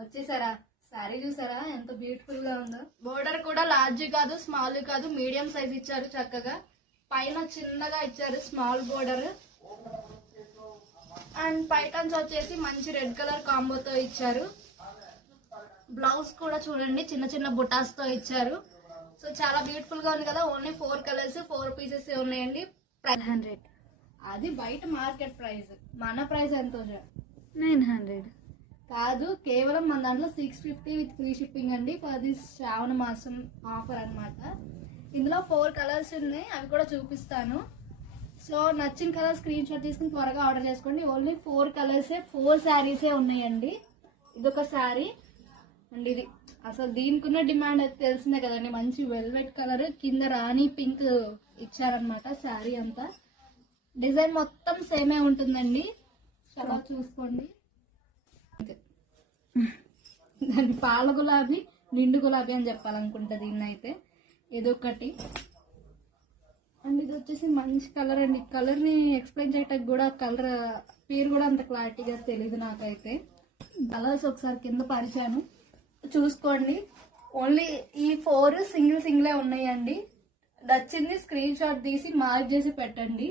వచ్చేసారా? శారీ చూసారా ఎంత బ్యూటిఫుల్ గా ఉందో. బోర్డర్ కూడా లార్జ్ కాదు, స్మాల్ కాదు, మీడియం సైజ్ ఇచ్చారు. చక్కగా పైన చిన్నగా ఇచ్చారు స్మాల్ బోర్డర్. అండ్ పైటన్స్ వచ్చేసి మంచి రెడ్ కలర్ కాంబోతో ఇచ్చారు. బ్లౌజ్ కూడా చూడండి చిన్న చిన్న బుటాస్ తో ఇచ్చారు. సో చాలా బ్యూటిఫుల్ గా ఉంది కదా. ఓన్లీ 4 కలర్స్ 4 పీసెస్ ఉన్నాయండి. 900. అది బయట మార్కెట్ ప్రైస్. మన ప్రైస్ ఎంత 900 కాదు, కేవలం మన దాంట్లో 650 విత్ ఫ్రీ షిప్పింగ్ అండి. ఫర్ దిస్ శ్రావణ మాసం ఆఫర్ అన్నమాట. ఇందులో 4 కలర్స్ ఉన్నాయి, అవి కూడా చూపిస్తాను. సో నచ్చిన కలర్ స్క్రీన్ షాట్ తీసుకుని త్వరగా ఆర్డర్ చేసుకోండి. ఓన్లీ 4 కలర్సే 4 శారీసే ఉన్నాయండి. ఇదొక శారీ అండ్ ఇది అసలు దీనికి ఉన్న డిమాండ్ అయితే తెలిసిందే కదండి. మంచి వెల్వెట్ కలర్ కింద రాణి పింక్ ఇచ్చారనమాట. శారీ అంతా డిజైన్ మొత్తం సేమే ఉంటుందండి. చాలా చూసుకోండి. దాన్ని పాల గులాబీ నిండు గులాబీ అని చెప్పాలనుకుంటా దీన్ని అయితే. ఇదొకటి అండ్ ఇది వచ్చేసి మంచి కలర్ అండి. కలర్ ని ఎక్స్ప్లెయిన్ చేయడానికి కూడా కలర్ పేరు కూడా అంత క్లారిటీగా తెలియదు నాకైతే. కలర్స్ ఒకసారి కింద పరిచాను చూసుకోండి. ఓన్లీ ఈ 4 సింగిల్ సింగిలే ఉన్నాయండి. నచ్చింది స్క్రీన్ షాట్ తీసి మార్క్ చేసి పెట్టండి.